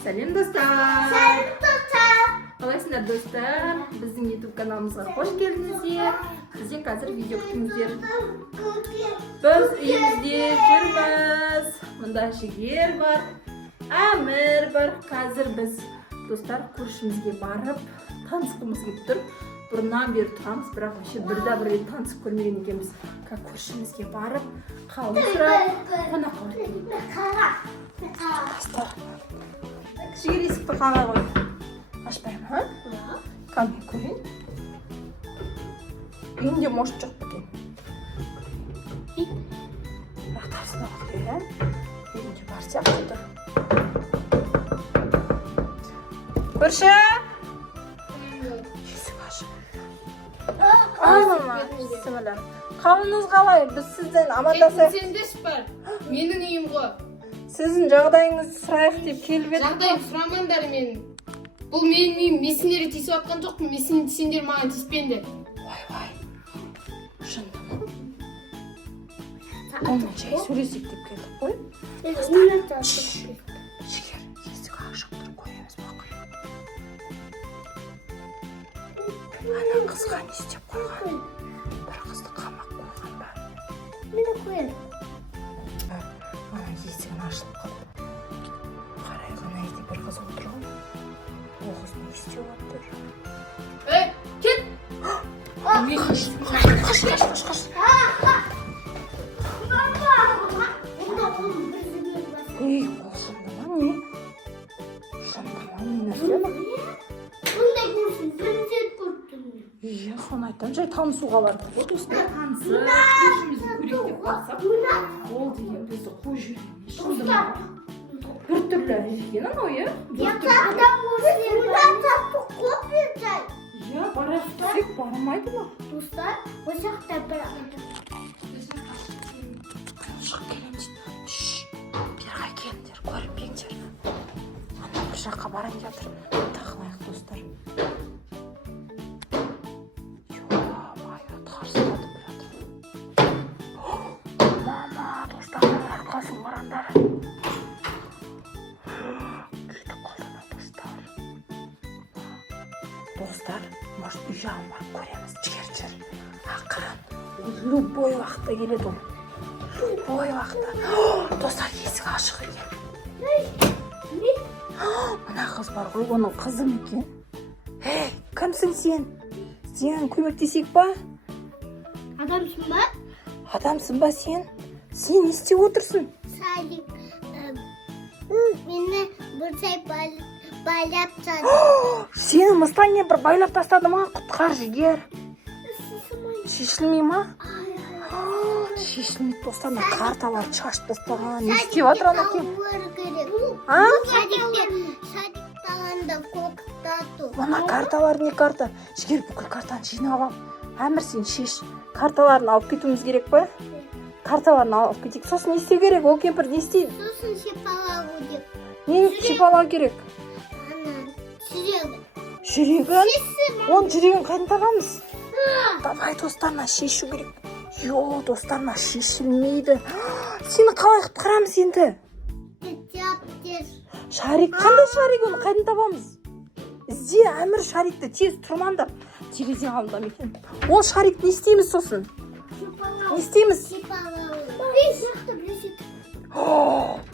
Сәлем достар. Сәлем достар. Қалайсыңдар достар? Біздің YouTube каналымызға қош келдіңіздер. Бізден қазір видео күтіңіздер. Біз үйімізде жүрміз. Мұнда Жігер бар, Әмір бар. Қазір біз достар көршімізге барып танысқымыз келіп тұр. Бұрыннан бері тұрамыз, бірақ вообще бір рет танысып көрмеген екенбіз. Көршімізге барып, қалын сұрап, қонаққа барып достар. Жігер есікті қалай қой? Ашпаймын, ха? Кәл мен көрейін. Үйінде может жоқ бекен. Бірақ тарсына бақтай, ха? Үйінде бар сияқты тұр. Көрші! Есік ашық. Бісміллә. Қалыңыз қалай? Біз сізден амандасайық. Сендеш бар. Менің үйім ғой. Сіздің жағдайыңызды сұрайық деп келіп едік. Жағдайым сұрамаңдар менің. Бұл менің үйім, мен сендерге тиісіп жатқан жоқпын. Сендер маған тиіспеңдер. Ой. Шынды ма? Онымен жай сөйлесек деп келдік қой. Жігер, есік ашық тұр, көреміз бақыр. Ана қызға не істеп қойған? Бір қызды қамақ қойған ба? Мені қойын. Ана есігін ашылып қалды. Қарай ғана ете бір қыз отыр ғой. Ол қыз не істеп отыр? Кет! Қаш. Ей, ол шынды ма не? Шынды ма не нәрсе ма? Бұндай көрсін, бірінші көрттім. Иә, соны айтам, жай танысуға бардық қой достар. Танысып, көршімізді көрейік деп барсақ. Ол деген бізді қой жүргеніне шынды ма? Бір түрлі екен анау, иә? Адам көрсін, бұдан таппық көп ержай. Иә, барайық десек бармайды ма? Достар, бұл жақта бір адам. Шығып келеміз. Берға келіңдер, көрінбеңдер. Ана бір жаққа барайын жатыр. Тақылайық достар. Тарсылатып жатыр. Мама, достардың арқасын қараңдар. Күйді қалдына достар. Достар, может үй жағын барып көреміз. Жігер. Ақырын. Любой уақытта келеді ол. Любой уақытта. Достар, есік ашық екен. Мына қыз бар ғой, оның қызы ма екен? Ей, кімсің сен? Сен көмектесейік па? Адамсың ба? Адамсың ба сен? Сен не істеп отырсың? Садик. Мені бір сай байлап тастады. Сені мысланнен бір байлап тастады ма? Құтқар Жігер. Шешілмей ма? Шешілмейді достар, карталарды шашып тастаған. Не істеп жатыр ана кем? Садиктағанда қоқықтату. Мына карталар не карта? Жігер, бүкіл картаны жинап ал. Әмір, сен шеш. Карталарын алып кетуіміз керек па? Карталарын алып кетейік. Сосын не істеу керек? Ол кемпір не істейді? Сосын шипалау деп. Нені шипалау керек? Жүрегі. Жүрегін? Оның жүрегін қайдан табамыз? Давай достарына шешу керек. Йо, достарына шешілмейді. Сені қалай құтқарамыз енді? Шарик, қандай шарик, оны қайдан табамыз? Ізде, Әмір, шарикті тез тұрмаңдар. Терезе алдында екен. Ол шарик не істейміз сосын? Не істейміз?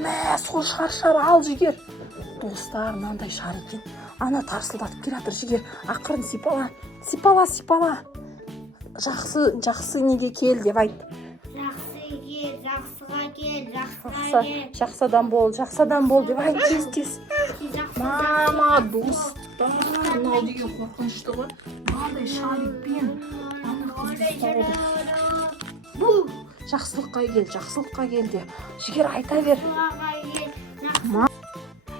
Мә, сол шар ал Жігер. Достар, мынандай шар екен. Ана тарсылдатып келе жатыр Жігер. Ақырын сипала. Сипала. Жақсы неге кел деп айт. Жақсыға кел. Жақсыдан бол деп айт тез. Мама, достар, мынау деген қорқынышты ғой. Мынандай шарикпен ана қызды ұстайды. Жақсылыққа кел де. Жігер, айта бер.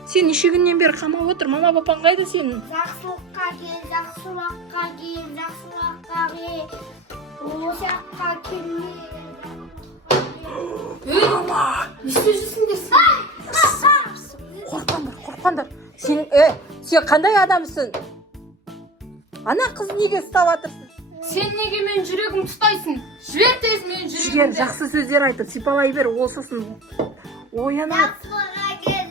Сен неше күннен бері қамап отыр? Мама, папаң қайда сенің? Жақсылыққа кел. Ол жаққа келме. Мама! Не істеп жүрсіңдер сен? Қорқпаңдар. Сен қандай адамсың? Ана қыз неге ұстап жатырсың? Сен неге мен жүрегімді ұстайсың? Жібер тез мен жүрегімді. Жігер, жақсы сөздер айтып, сипалай бер, ол сосын оянады. Жақсылыққа кел.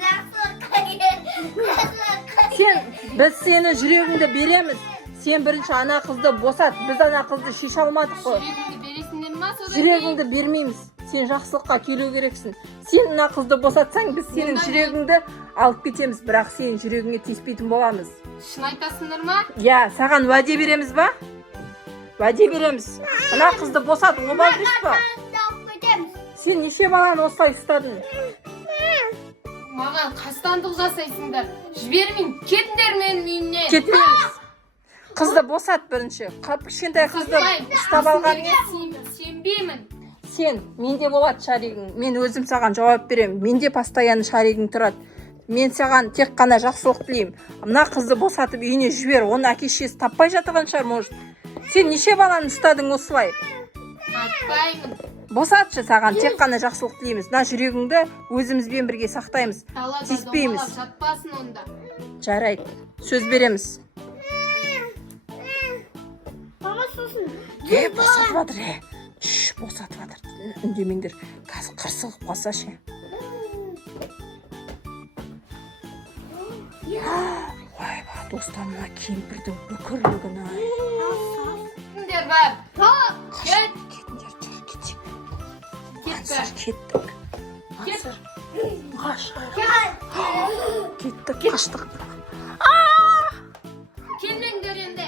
Біз сені жүрегіңді береміз. Сен бірінші ана қызды босат. Біз ана қызды шеше алмадық қой. Жүрегіңді бересіңдер ма содан? Жүрегіңді бермейміз. Сен жақсылыққа келу керексің. Сен ана қызды босатсаң, біз сенің жүрегіңді алып кетеміз, бірақ сенің жүрегіңе тиіспейтін боламыз. Шын айтасыңдар ма? Я, саған уәде береміз ба? Уәде береміз. Ана қызды босат, обал дұрыс па? Сен неше баланы осылай ұстадың? Маған қастандық жасайсыңдар. Жібермейін, кетіңдер менің үйімнен. Кетпейміз. Қызды босат бірінші. Кішкентай қызды ұстап алған. Сенбеймін. Сен, менде болады шаригің. Мен өзім саған жауап беремін. Менде постоянно шаригің тұрады. Мен саған тек қана жақсылық тілеймін. Мына қызды босатып үйіне жібер. Оны әке-шешесі таппай жатырған шығар, может. Сен неше баланы ұстадың осылай? Айтпаймын. Босатшы, саған тек қана жақсылық тілейміз. Мына жүрегіңді өзімізбен бірге сақтаймыз. Тиіспейміз. Жатпасын онда. Жарайды. Сөз береміз. Мама сосын. Босатып жатыр. Босатып жатыр. Үндемеңдер. Қазір қырсығып қалса ше. Ойба, достар, мына кемпірдің бүкірлігін ай. Кетіңдер бар. Кет. Кетіңдер, жүр, кетсек. Кеттік. Кеттік. Кет. Қаш. Кеттік, қаштық. Келмеңдер енді.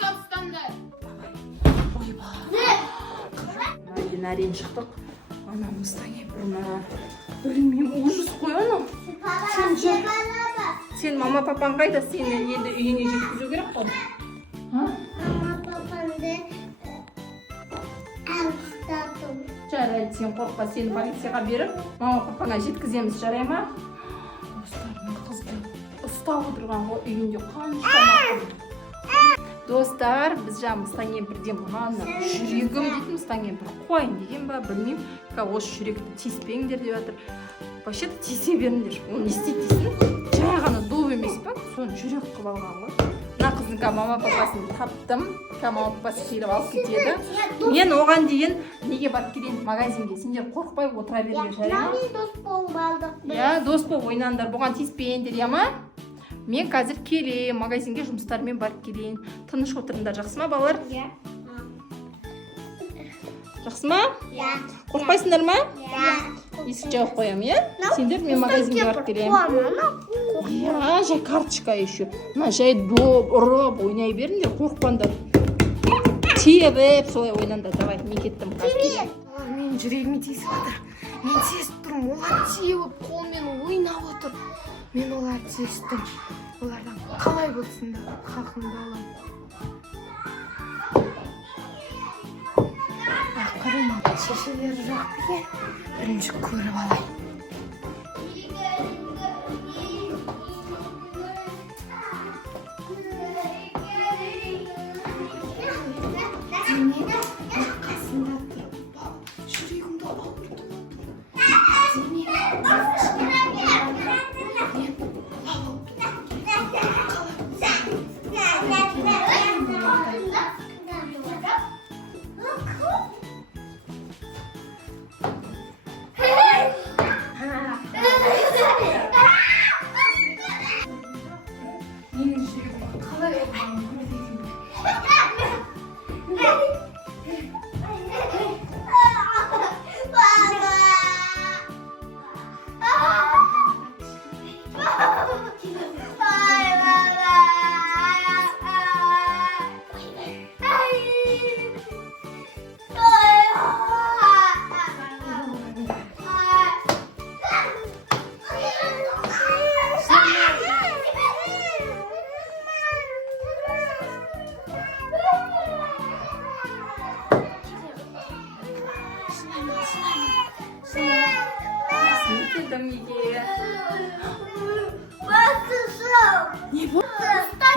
Состандар. Ойба. Найден әрең шықтық. Анамыздан епірма. Білмеймін, ужас қой ана. Сен жүр. Сен мама папаң қайда? Сені енді үйіне жеткізу керек қой. Мама папамды алыстадым. Жарайды, сен қорықпа, сені полицияға беріп, мама папаңа жеткіземіз, жарай ма? Достар, қызды ұстап отырған ғой үйінде қанша. Достар, біз жаңа Мұстан бірден мынаны жүрегім дейтін Мұстан бір қойын деген ба, білмеймін. Осы жүректі тиіспеңдер деп жатыр. Вообще-то тиісе беріңдер. Оны не істейді дейсің? Жай ғана доп емес па? Соны жүрек қылып алған ғой. Мына қыздың мама папасын таптым. Мама папасы келіп алып кетеді. Мен оған дейін неге барып келейін? Магазинге. Сендер қорықпай отыра беріңдер, жарай ма? Мен дос болып алдық. Я, дос болып ойнаңдар. Бұған тиіспеңдер, я ма? Мен қазір келейін, магазинге жұмыстармен барып келейін. Тыныш отырыңдар, жақсы ма, балалар? Жақсы ма? Қорқпайсыңдар ма? Есік жауып қоямын, я? Сендер мен магазинге барып келейін. Я, жай карточка еще. Мына жай доп, ұрып, ойнай беріңдер, қорықпаңдар. Тебіп, солай ойнаңдар. Давай, мен кеттім. Мен жүрегіме тиісіп отыр. Мен сезіп тұрмын, олар тиіп, қолмен ойнап отыр. Мен оларды сездім. Олардан қалай болсын да хақымды аламын. Ақырын шешелері жоқ екен. Бірінші көріп алайын. Жүрегімді ауыртып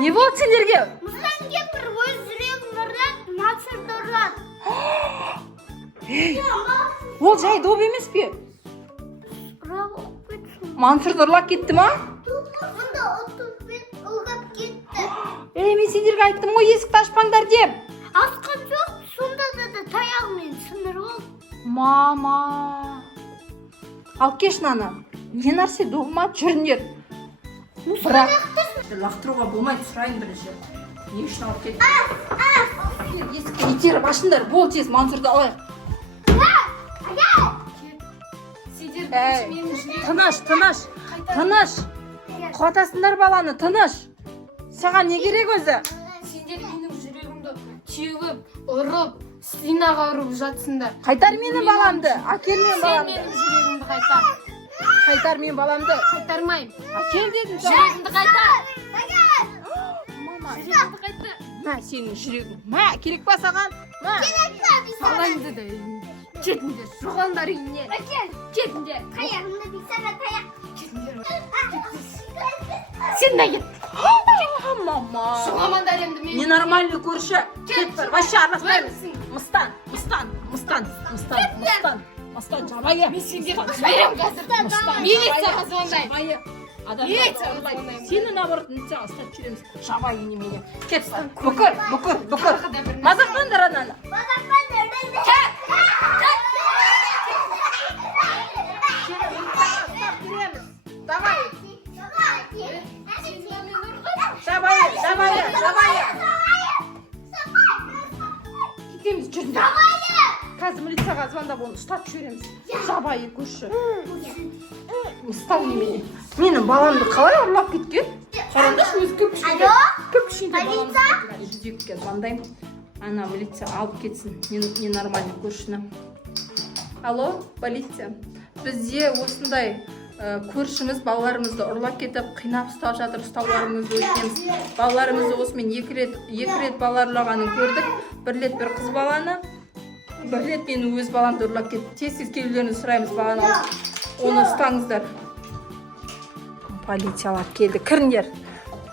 Не болды сендерге? Мұстан кемпір өз жүрегін ұрады, мақсырды ұрады. Ол жай доп емес пе? Ұрап оқып кетсін. Мансұрды ұрлап кетті ма? Мұнда отызбен ұлғап кетті. Мен сендерге айттым ғой есікті ашпаңдар деп. Асқан жоқ, сонда да таяғымен сындырып алды. Мама. Ал кеш наны. Не нәрсе добыма жүріңдер. Бірақ лақтыруға болмайды, сұрайын бірінші. Не үшін алып кеттің? Есікті итеріп ашыңдар, бол тез Мансұрды алайық. Сендер Әй, менің жүрегім тыныш. Құлатасыңдар баланы, тыныш. Саған не керек өзі? сендер менің жүрегімді теуіп, ұрып, стенаға ұрып жатсыңдар. Қайтар менің баламды, әкел мен Сен баламды. менің жүрегімді қайтар. Қайтар мен баламды. Қайтармаймын. Әкел дедім саған. Жүрегімді қайтар. Мама, Жүрегімді қайтар. ма, сенің жүрегің. Ма, керек па саған? Ма. Салайынды да кетіңдер. Жоғандар үйіне. Кетіңдер. Таяғымды bir sana tayak. Сен де кет. Мама. Жоғаманды әлемді мен. Ненормальный көрші. Кет бір, вообще араласпаймыз. Көрмісің. Мыстан, жабайы. Мен сендерді жіберем қазір. Милицияға звондаймын. Жабайы. Милицияға звондаймын. Сені наоборот милицияға ұстап жүреміз. Жабайы немене. Кет, бүкір. Мазақтандар ананы. Bana ben nerede? Давай. Жабайы. Кетеміз, жүріңдер. Қазір милицияға звондап оны ұстап жүреміз. Жабайы көрші. Мыстан немене. Менің баламды қалай ұрлап кеткен? Қараңдаршы, өзі Алло? көп кішкентай баламды кеткен. Жүзекке звондаймын. Ана милиция алып кетсін. Ненормальный көршіні. Алло, полиция. Бізде осындай көршіміз балаларымызды ұрлап кетіп, қинап ұстап жатыр, ұстауларымызды өтеміз. Балаларымызды осымен екі рет балалар ұрлағанын көрдік. Бір рет бір қыз баланы, бір рет мен өз баламды ұрлап кетті. Тез келулеріңізді сұраймыз баланы алып. Оны ұстаңыздар. Полициялар келді. Кіріңдер.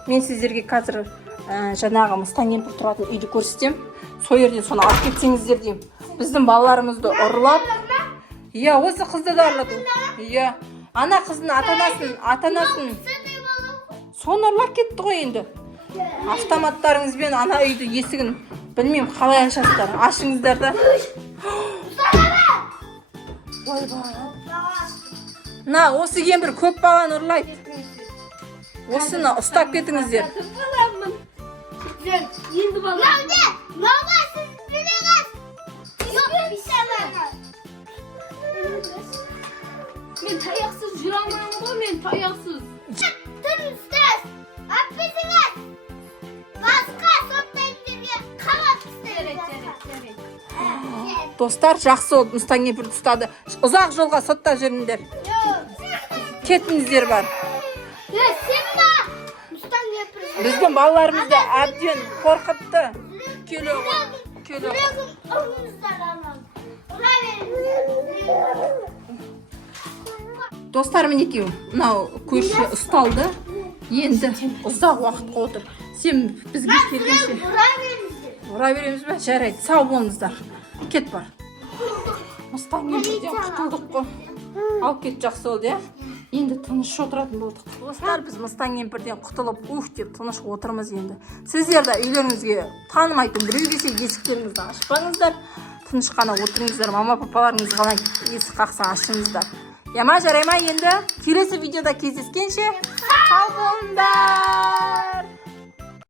Мен сіздерге қазір жаңағы Мыстан кемпір тұратын үйді көрсетем. Сол жерден соны алып кетсеңіздер деймін. Біздің балаларымызды ұрлап. Иә, осы қызды да ұрлады. Иә. Ана қыздың ата-анасын соны ұрлап кетті ғой енді. Автоматтарыңызбен ана үйді есігін білмеймін қалай ашасыздар. Ашыңыздар да. На, осы кемпір көп баланы ұрлайды. Осыны ұстап кетіңіздер. Енді бала. Mama siz biliriz. Yok bir şey var. Мен таяқсыз жүре алмаймын ғой, мен таяқсыз. Тұрыңыздар. Affediniz. Басқа соттайдырге қалап істеріңіздер. Достар, жақсы болып Мыстан кемпірді ұстады. Ұзақ жолға соттап жүріңдер. Кетіңіздер бар. Sen de Mustang yapıyorsun. Біздің балаларымызды әбден қорқытты. Келе ғой. Bırakın oğlunuzdan alalım. Ona verin. Достар, мінекей, мынау көрші ұсталды. Енді ұзақ уақытқа отыр. Сен бізге келгенше Ona verin. ұра береміз бе? Жарайды, сау болыңыздар. Кет бар. Мыстан кемпірден құтылдық қой. Алып кет, жақсы болды, иә? Енді тыныш отыратын болдық. Достар, біз Мыстан кемпірден құтылып, деп тыныш отырмыз енді. Сіздер де үйлеріңізге танымайтын біреу келсе есіктеріңізді ашпаңыздар. Тыныш қана отырыңыздар. Мама, папаларыңыз ғана есік қақса ашыңыздар. Яма, жарай ма енді? Келесі видеода кездескенше сау болыңдар.